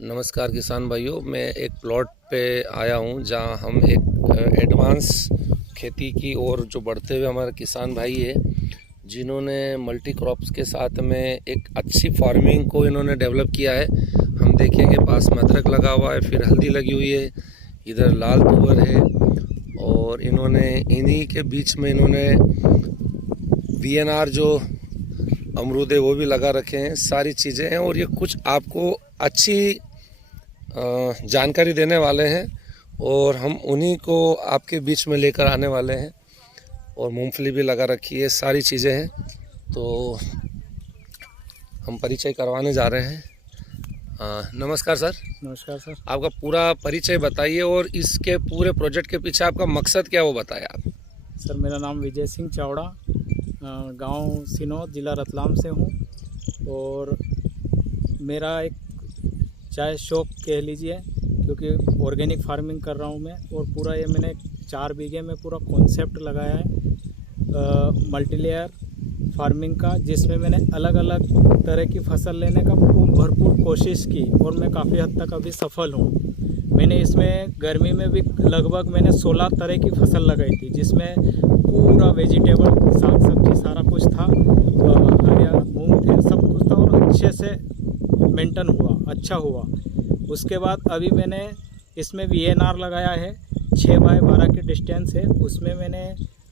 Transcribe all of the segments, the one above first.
नमस्कार किसान भाइयों, मैं एक प्लॉट पे आया हूँ जहाँ हम एक एडवांस खेती की और जो बढ़ते हुए हमारे किसान भाई है जिन्होंने मल्टी क्रॉप्स के साथ में एक अच्छी फार्मिंग को इन्होंने डेवलप किया है। हम देखेंगे पास में अदरक लगा हुआ है, फिर हल्दी लगी हुई है, इधर लाल तुअर है और इन्होंने इन्हीं के बीच में इन्होंने VNR जो अमरूद है वो भी लगा रखे हैं। सारी चीज़ें हैं और ये कुछ आपको अच्छी जानकारी देने वाले हैं और हम उन्हीं को आपके बीच में लेकर आने वाले हैं। और मूंगफली भी लगा रखी है, सारी चीज़ें हैं, तो हम परिचय करवाने जा रहे हैं। नमस्कार सर। नमस्कार सर। आपका पूरा परिचय बताइए और इसके पूरे प्रोजेक्ट के पीछे आपका मकसद क्या वो बताएं आप। सर मेरा नाम विजय सिंह चावड़ा, गांव सिनोद, जिला रतलाम से हूं और मेरा एक चाय शौक कह लीजिए, क्योंकि ऑर्गेनिक फार्मिंग कर रहा हूं मैं। और पूरा ये मैंने 4 बीघे में पूरा कॉन्सेप्ट लगाया है मल्टीलेयर फार्मिंग का, जिसमें मैंने अलग अलग तरह की फसल लेने का भरपूर कोशिश की और मैं काफ़ी हद तक अभी सफल हूँ। मैंने इसमें गर्मी में भी लगभग मैंने 16 तरह की फसल लगाई थी, जिसमें पूरा वेजिटेबल, साग सब्जी सारा कुछ था, हरिया मूंग थे, सब कुछ था और अच्छे से मेंटेन हुआ, अच्छा हुआ। उसके बाद अभी मैंने इसमें VNR लगाया है, 6 बाय 12 की डिस्टेंस है। उसमें मैंने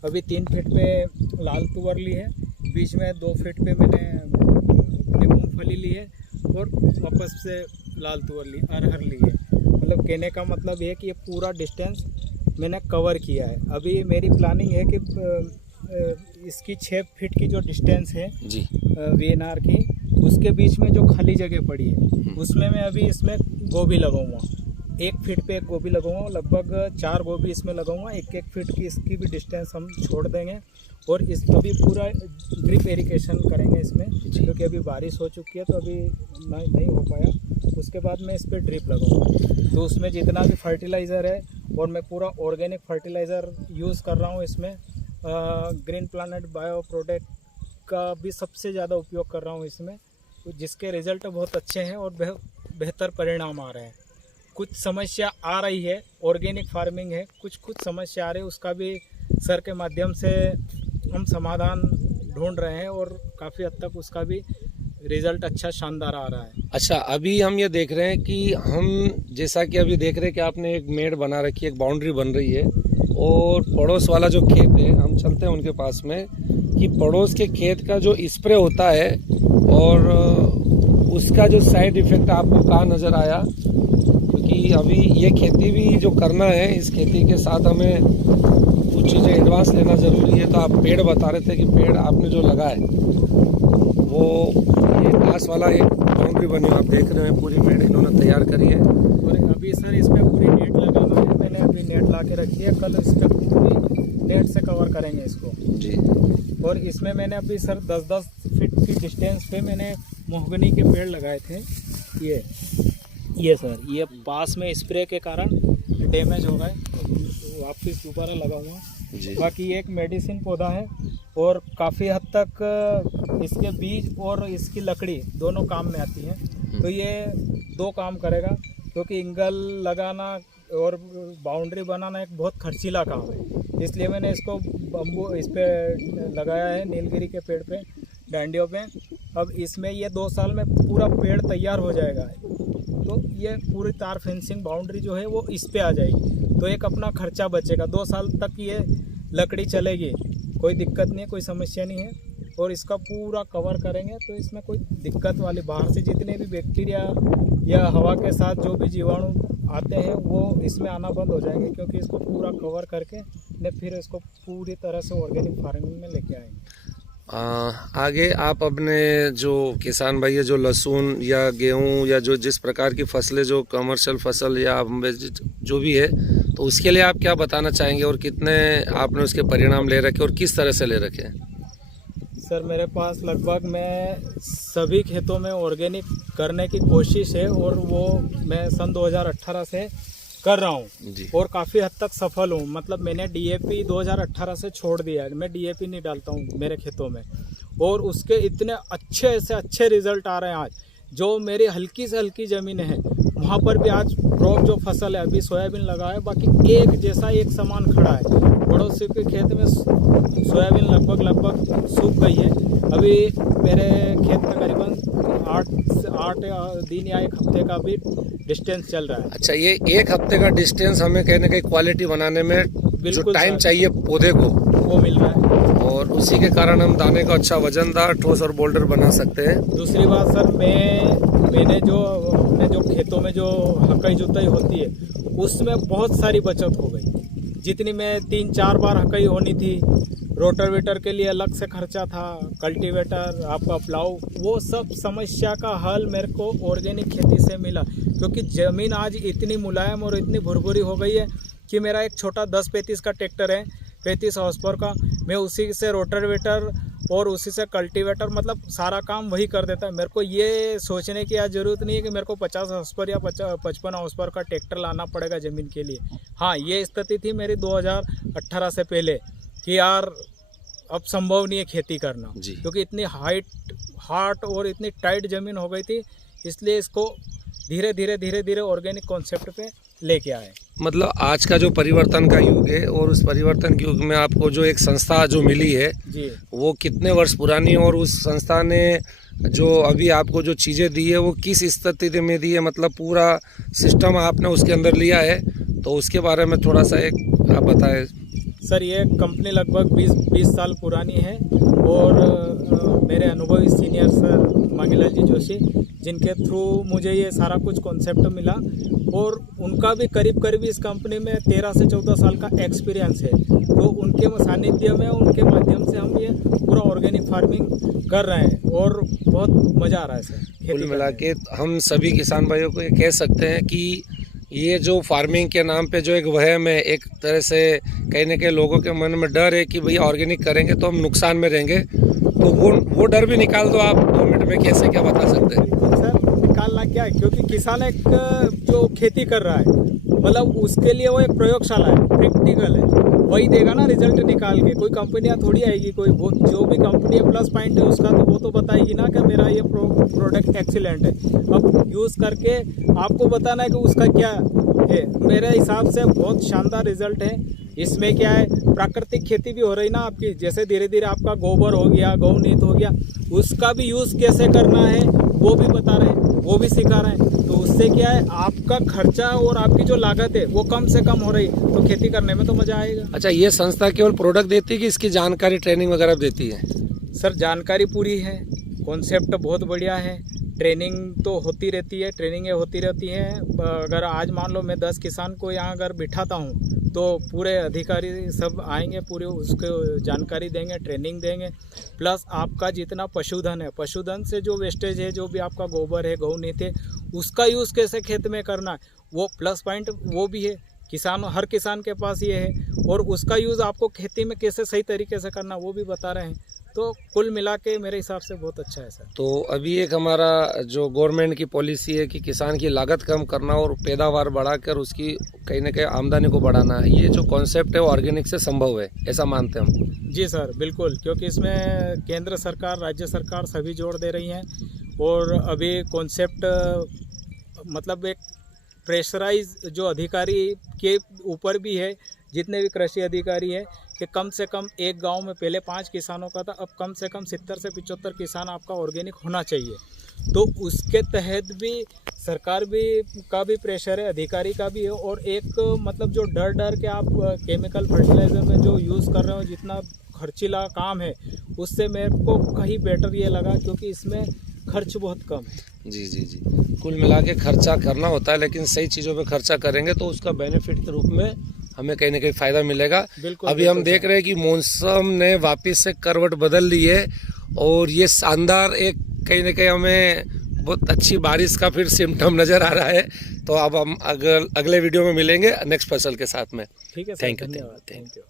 अभी 3 फीट पे लाल तुअर ली है, बीच में 2 फीट पे मैंने अपनी मूँगफली ली है और वापस से लाल तुअर ली, अरहर ली है। मतलब कहने का मतलब ये है कि ये पूरा डिस्टेंस मैंने कवर किया है। अभी मेरी प्लानिंग है कि इसकी 6 फीट की जो डिस्टेंस है जी VNR की, उसके बीच में जो खाली जगह पड़ी है उसमें मैं अभी इसमें गोभी लगाऊंगा। 1 फीट पे एक गोभी लगाऊंगा, लगभग 4 गोभी इसमें लगाऊंगा। 1-1 फीट की इसकी भी डिस्टेंस हम छोड़ देंगे और इस अभी पूरा ड्रिप इरिगेशन करेंगे इसमें, क्योंकि अभी बारिश हो चुकी है तो अभी नहीं हो पाया। उसके बाद मैं इस पर ड्रिप लगाऊंगा, तो उसमें जितना भी फर्टिलाइज़र है और मैं पूरा ऑर्गेनिक फर्टिलाइज़र यूज़ कर रहा हूँ इसमें। ग्रीन प्लानेट बायो प्रोडक्ट का भी सबसे ज़्यादा उपयोग कर रहा हूँ इसमें, जिसके रिज़ल्ट बहुत अच्छे हैं और बेहतर परिणाम आ रहे हैं। कुछ समस्या आ रही है, ऑर्गेनिक फार्मिंग है, कुछ समस्या आ रही है, उसका भी सर के माध्यम से हम समाधान ढूंढ रहे हैं और काफ़ी हद तक उसका भी रिज़ल्ट अच्छा शानदार आ रहा है। अच्छा, अभी हम ये देख रहे हैं कि हम जैसा कि अभी देख रहे हैं कि आपने एक मेड़ बना रखी है, एक बाउंड्री बन रही है और पड़ोस वाला जो खेत है, हम चलते हैं उनके पास में कि पड़ोस के खेत का जो स्प्रे होता है और उसका जो साइड इफ़ेक्ट आपको कहाँ नज़र आया? क्योंकि अभी ये खेती भी जो करना है, इस खेती के साथ हमें कुछ चीज़ें एडवांस लेना ज़रूरी है। तो आप पेड़ बता रहे थे कि पेड़ आपने जो लगाए वो ये पास वाला एक बाउंड्री बनी, आप देख रहे हैं पूरी मेड़ इन्होंने तैयार करी है। और अभी सर इसमें पूरी नेट लगाना है, मैंने अभी नेट ला के रखी है, कल इस पर पूरी नेट से कवर करेंगे इसको जी। और इसमें मैंने अभी सर 10-10 फीट की डिस्टेंस पे मैंने मोहगनी के पेड़ लगाए थे। ये सर, ये पास में स्प्रे के कारण डैमेज हो गए, तो वापस दोबारा लगाऊंगा। बाकी एक मेडिसिन पौधा है और काफ़ी हद तक इसके बीज और इसकी लकड़ी दोनों काम में आती है, तो ये 2 काम करेगा। क्योंकि इंगल लगाना और बाउंड्री बनाना एक बहुत खर्चीला काम है, इसलिए मैंने इसको बम्बू इस पे लगाया है, नीलगिरी के पेड़ पे, डांडियों पे। अब इसमें ये 2 साल में पूरा पेड़ तैयार हो जाएगा, तो ये पूरी तार फेंसिंग बाउंड्री जो है वो इस पे आ जाएगी, तो एक अपना खर्चा बचेगा। 2 साल तक ये लकड़ी चलेगी, कोई दिक्कत नहीं है, कोई समस्या नहीं है। और इसका पूरा कवर करेंगे तो इसमें कोई दिक्कत वाली, बाहर से जितने भी बैक्टीरिया या हवा के साथ जो भी जीवाणु आते हैं वो इसमें आना बंद हो जाएंगे, क्योंकि इसको पूरा कवर करके ने फिर इसको पूरी तरह से ऑर्गेनिक फार्मिंग में लेके आएंगे। आगे आप अपने जो किसान भाई है, जो लहसुन या गेहूं या जो जिस प्रकार की फसलें, जो कमर्शियल फसल या जो भी है, तो उसके लिए आप क्या बताना चाहेंगे और कितने आपने उसके परिणाम ले रखे और किस तरह से ले रखे हैं? सर मेरे पास लगभग मैं सभी खेतों में ऑर्गेनिक करने की कोशिश है और वो मैं सन 2018 से कर रहा हूँ और काफ़ी हद तक सफल हूँ। मतलब मैंने DAP 2018 से छोड़ दिया है, मैं DAP नहीं डालता हूँ मेरे खेतों में, और उसके इतने अच्छे से अच्छे रिजल्ट आ रहे हैं आज। जो मेरी हल्की से हल्की ज़मीन है वहाँ पर भी आज क्रॉप जो फसल है, अभी सोयाबीन लगा है, बाकी एक जैसा एक समान खड़ा है। पड़ोसी के खेत में सोयाबीन लगभग सूख गई है। अभी मेरे खेत में करीबन 8 दिन या 1 हफ्ते का भी डिस्टेंस चल रहा है। अच्छा, ये 1 हफ्ते का डिस्टेंस हमें कहीं ना कहीं क्वालिटी बनाने में जो बिल्कुल टाइम चाहिए पौधे को, वो मिल रहा है, और उसी के कारण हम दाने को अच्छा वजनदार, ठोस और बोल्डर बना सकते हैं। दूसरी बात सर, मैंने जो अपने जो खेतों में जो हकाई जुताई होती है उसमें बहुत सारी बचत हो गई। जितनी में 3-4 बार हकाई होनी थी, रोटावेटर के लिए अलग से खर्चा था, कल्टीवेटर, आपका प्लाऊ, वो सब समस्या का हल मेरे को ऑर्गेनिक खेती से मिला। क्योंकि ज़मीन आज इतनी मुलायम और इतनी भुरभुरी हो गई है कि मेरा एक छोटा 10-35 का ट्रैक्टर है, 35 हॉर्स पावर का, मैं उसी से रोटावेटर और उसी से कल्टीवेटर, मतलब सारा काम वही कर देता है। मेरे को ये सोचने की आज ज़रूरत नहीं है कि मेरे को 50 हॉर्स पावर या 55 हॉर्स पावर का ट्रैक्टर लाना पड़ेगा ज़मीन के लिए। हाँ, ये स्थिति थी मेरी 2018 से पहले कि यार अब संभव नहीं है खेती करना, क्योंकि इतनी हार्ड और इतनी टाइट ज़मीन हो गई थी। इसलिए इसको धीरे धीरे ऑर्गेनिक कॉन्सेप्ट पे लेके आए। मतलब आज का जो परिवर्तन का युग है, और उस परिवर्तन के युग में आपको जो एक संस्था जो मिली है जी, वो कितने वर्ष पुरानी है, और उस संस्था ने जो अभी आपको जो चीज़ें दी है वो किस स्थिति में दी है, मतलब पूरा सिस्टम आपने उसके अंदर लिया है, तो उसके बारे में थोड़ा सा एक आप बताएं। सर, ये कंपनी लगभग 20 साल पुरानी है, और मेरे अनुभवी सीनियर सर मंगीलाल जी जोशी, जिनके थ्रू मुझे ये सारा कुछ कॉन्सेप्ट मिला, और उनका भी करीब इस कंपनी में 13 से 14 साल का एक्सपीरियंस है। तो उनके सानिध्य में, उनके माध्यम से हम ये पूरा ऑर्गेनिक फार्मिंग कर रहे हैं, और बहुत मज़ा आ रहा है सर। कुल मिला के हम सभी किसान भाइयों को ये कह सकते हैं कि ये जो फार्मिंग के नाम पे जो एक वहम है, एक तरह से कहीं ना कहीं लोगों के मन में डर है कि भैया ऑर्गेनिक करेंगे तो हम नुकसान में रहेंगे, तो वो डर भी निकाल दो आप 2 मिनट में। कैसे, क्या बता सकते हैं? बिल्कुल सर, निकालना क्या है, क्योंकि किसान एक जो खेती कर रहा है, मतलब उसके लिए वो एक प्रयोगशाला है, प्रैक्टिकल है, वही देगा ना रिजल्ट निकाल के। कोई कंपनियां थोड़ी आएगी, कोई वो जो भी कंपनी प्लस पॉइंट है उसका, तो वो तो बताएगी ना कि मेरा ये प्रोडक्ट एक्सीलेंट है। अब यूज़ करके आपको बताना है कि उसका क्या है। मेरे हिसाब से बहुत शानदार रिजल्ट है। इसमें क्या है, प्राकृतिक खेती भी हो रही ना आपकी, जैसे धीरे धीरे आपका गोबर हो गया, गौनीत हो गया, उसका भी यूज़ कैसे करना है वो भी बता रहे हैं, वो भी सिखा रहे हैं। तो उससे क्या है, आपका खर्चा और आपकी जो लागत है वो कम से कम हो रही, तो खेती करने में तो मज़ा आएगा। अच्छा, ये संस्था केवल प्रोडक्ट देती है कि इसकी जानकारी, ट्रेनिंग वगैरह देती है? सर, जानकारी पूरी है, कॉन्सेप्ट बहुत बढ़िया है, ट्रेनिंग तो होती रहती है, ट्रेनिंगें होती रहती हैं। अगर आज मान लो मैं 10 किसान को यहाँ अगर बिठाता हूँ, तो पूरे अधिकारी सब आएंगे, पूरे उसको जानकारी देंगे, ट्रेनिंग देंगे। प्लस आपका जितना पशुधन है, पशुधन से जो वेस्टेज है, जो भी आपका गोबर है, गौनीत है, उसका यूज़ कैसे खेत में करना है, वो प्लस पॉइंट वो भी है। हर किसान के पास ये है, और उसका यूज़ आपको खेती में कैसे सही तरीके से करना वो भी बता रहे हैं। तो कुल मिला के मेरे हिसाब से बहुत अच्छा है सर। तो अभी एक हमारा जो गवर्नमेंट की पॉलिसी है कि किसान की लागत कम करना और पैदावार बढ़ाकर उसकी कहीं ना कहीं आमदनी को बढ़ाना, ये जो कॉन्सेप्ट है वो ऑर्गेनिक से संभव है, ऐसा मानते हैं हम? जी सर, बिल्कुल, क्योंकि इसमें केंद्र सरकार, राज्य सरकार सभी जोड़ दे रही हैं। और अभी कॉन्सेप्ट मतलब एक प्रेशराइज जो अधिकारी के ऊपर भी है, जितने भी कृषि अधिकारी है, कि कम से कम एक गांव में पहले 5 किसानों का था, अब कम से कम 70 से 75 किसान आपका ऑर्गेनिक होना चाहिए। तो उसके तहत भी सरकार भी का भी प्रेशर है, अधिकारी का भी है। और एक मतलब जो डर के आप केमिकल फर्टिलाइज़र में जो यूज़ कर रहे हो, जितना खर्चीला काम है, उससे मेरे को कहीं बेटर ये लगा, क्योंकि इसमें खर्च बहुत कम है। जी जी जी, कुल मिला के खर्चा करना होता है, लेकिन सही चीज़ों पे खर्चा करेंगे तो उसका बेनिफिट के रूप में हमें कहीं ना कहीं फ़ायदा मिलेगा। अभी हम देख रहे हैं कि मौसम ने वापस से करवट बदल ली है, और ये शानदार एक कहीं ना कहीं हमें बहुत अच्छी बारिश का फिर सिम्टम नज़र आ रहा है। तो अब हम अगले वीडियो में मिलेंगे नेक्स्ट फसल के साथ में। ठीक है सर, थैंक यू। धन्यवाद, थैंक यू।